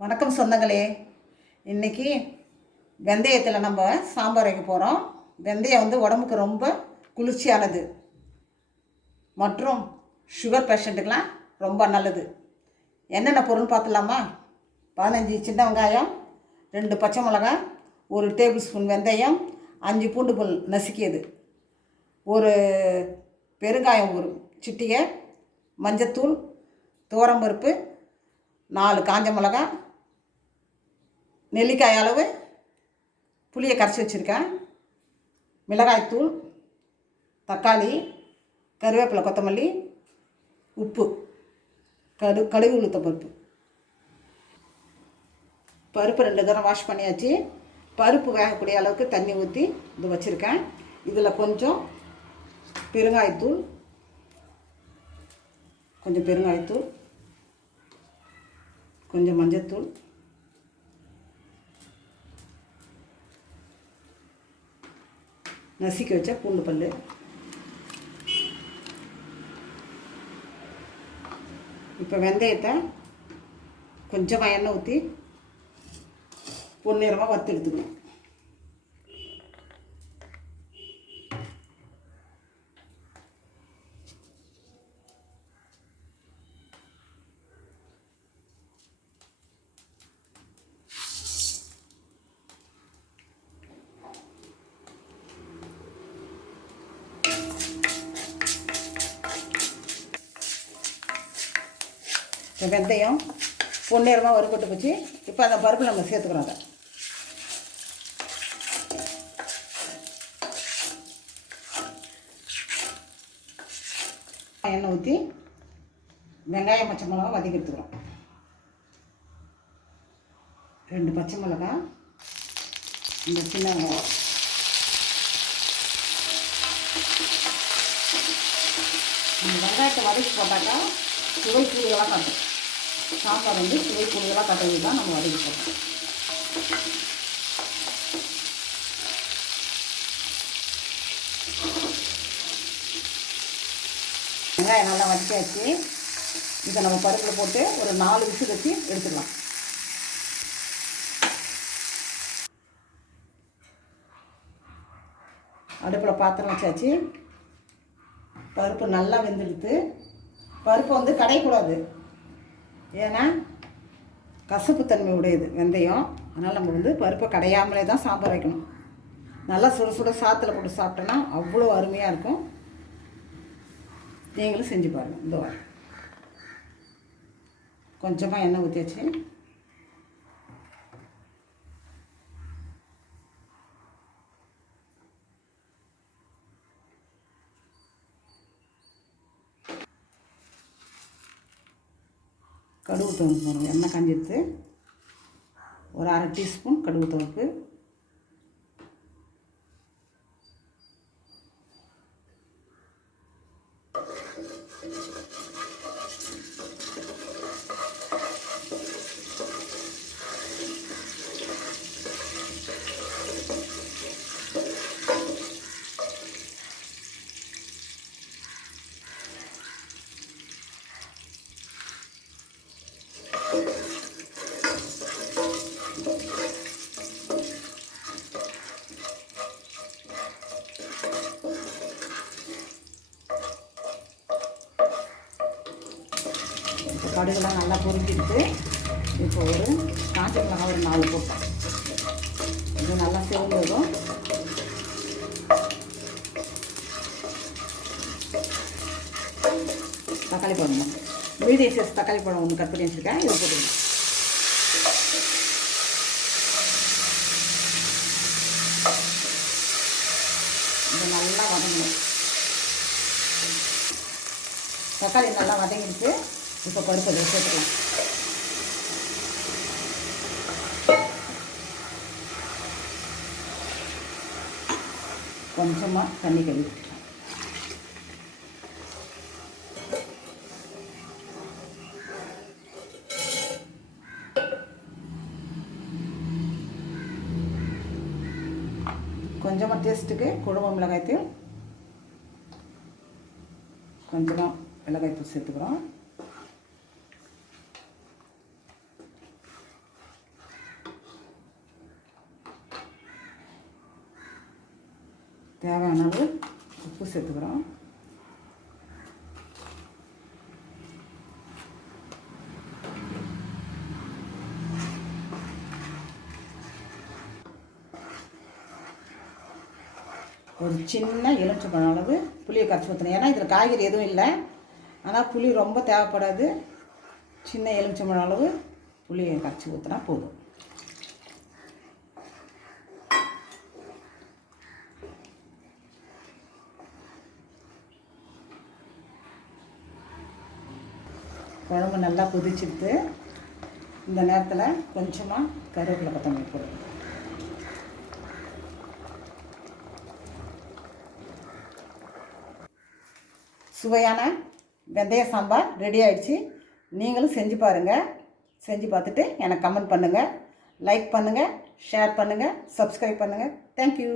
வணக்கம் சொந்தங்களே. இன்றைக்கி வெந்தயத்தில் நம்ம சாம்பார் வைக்க போகிறோம். வெந்தயம் உடம்புக்கு ரொம்ப குளிர்ச்சியானது மற்றும் சுகர் பேஷண்ட்டுக்கெலாம் ரொம்ப நல்லது. என்னென்ன பொருள் பார்த்துலாமா? 15 சின்ன வெங்காயம், 2 பச்சை மிளகாய், 1 டேபிள் ஸ்பூன் வெந்தயம், 5 பூண்டு பல் நசுக்கியது, ஒரு பெருங்காயம், ஒரு சிட்டிகை மஞ்சத்தூள், துவரம்பருப்பு, 4 காஞ்ச மிளகாய், நெல்லிக்காய் அளவு புளியை கரைச்சி வச்சுருக்கேன், மிளகாய்த்தூள், தக்காளி, கருவேப்பிலை, கொத்தமல்லி, உப்பு, கடுகு உளுத்த பருப்பு. பருப்பு 2 தடவை வாஷ் பண்ணியாச்சு. பருப்பு வேகக்கூடிய அளவுக்கு தண்ணி ஊற்றி இது வச்சுருக்கேன். இதில் கொஞ்சம் பெருங்காயத்தூள், கொஞ்சம் மஞ்சத்தூள், நசுக்கி வச்ச பூண்டு பல், இப்போ வெந்தயத்தை கொஞ்சமாக எண்ணெய் ஊற்றி பொன்னிறமாக வறுத்து எடுத்துக்கணும். வெந்தயம் பொன்னிறமாக வறுபட்டு போச்சு. இப்போ அந்த பருப்பு நம்ம சேர்த்துக்கிறோம். அதை எண்ணெய் ஊற்றி வெங்காயம் பச்சை மிளகா வதக்கி எடுத்துக்கிறோம். 2 பச்சை மிளகாய், இந்த சின்ன வெங்காயம், இந்த வெங்காயத்தை வதக்கி போட்டாக்கா சுவை கூடுதலாக காட்டும். சாம்பார் சுவை கூடுதலாக காட்டுறது தான் நம்ம வதக்கி போட்டோம். வெங்காயம் நல்லா வதக்கியாச்சு. இதை நம்ம பருப்பில் போட்டு ஒரு 4 விசில் வச்சு எடுத்துக்கலாம். அடுப்பில் பாத்திரம் வச்சாச்சு. பருப்பு நல்லா வெந்துடுத்து. பருப்பு கடையக்கூடாது, ஏன்னா கசப்புத்தன்மை உடையது வெந்தயம். அதனால் நம்ம பருப்பை கடையாமலே தான் சாம்பார் வைக்கணும். நல்லா சுட சுட சாத்தில் போட்டு சாப்பிட்டோன்னா அவ்வளோ அருமையாக இருக்கும். நீங்களும் செஞ்சு பாருங்கள். இந்த வாரம் கொஞ்சமாக எண்ணெய் ஊற்றியாச்சு. கடுகு துவப்பு போடுவோம். எண்ணெய் காஞ்சிடுத்து. ஒரு 1/2 டீஸ்பூன் கடுகு துவப்பு, கடுகுலாம் நல்லா பொரிஞ்சிடுத்து. இப்போ ஒரு காஞ்ச மிளகாய் ஒரு 4 போட்டோம். இது நல்லா சேர்ந்ததும் தக்காளி பழம், மீடியம் சைஸ் தக்காளி பழம் ஒன்று கட் பண்ணி வச்சுருக்கேன். இதை போட்டுக்கணும். இது நல்லா வதங்கணும். தக்காளி நல்லா வதங்கிடுச்சு. இப்போ பருப்பு அதை சேர்த்துக்கலாம். கொஞ்சமாக தண்ணி கழுவி கொஞ்சமாக டேஸ்ட்டுக்கு குழம்பு மிளகாய்த்தூள், கொஞ்சமாக மிளகாய்த்தூள் சேர்த்துக்கிறோம். தேவையான அளவு உப்பு சேர்த்துக்கிறோம். ஒரு சின்ன எலுமிச்சம்பழம் அளவு புளியை கரைச்சி ஊற்றணும். ஏன்னா இதில் காய்கறி எதுவும் இல்லை, ஆனால் புளி ரொம்ப தேவைப்படாது. சின்ன எலுமிச்சம்பழம் அளவு புளியை கரைச்சி ஊற்றினா போதும். குழம்பு நல்லா கொதிச்சுட்டு இந்த நேரத்தில் கொஞ்சமாக கருவேப்பிலை கொத்தமல்லி போடுவோம். சுவையான வெந்தய சாம்பார் ரெடி ஆகிடுச்சு. நீங்களும் செஞ்சு பாருங்கள். செஞ்சு பார்த்துட்டு எனக்கு கமெண்ட் பண்ணுங்கள், லைக் பண்ணுங்கள், ஷேர் பண்ணுங்கள், சப்ஸ்கிரைப் பண்ணுங்கள். தேங்க்யூ.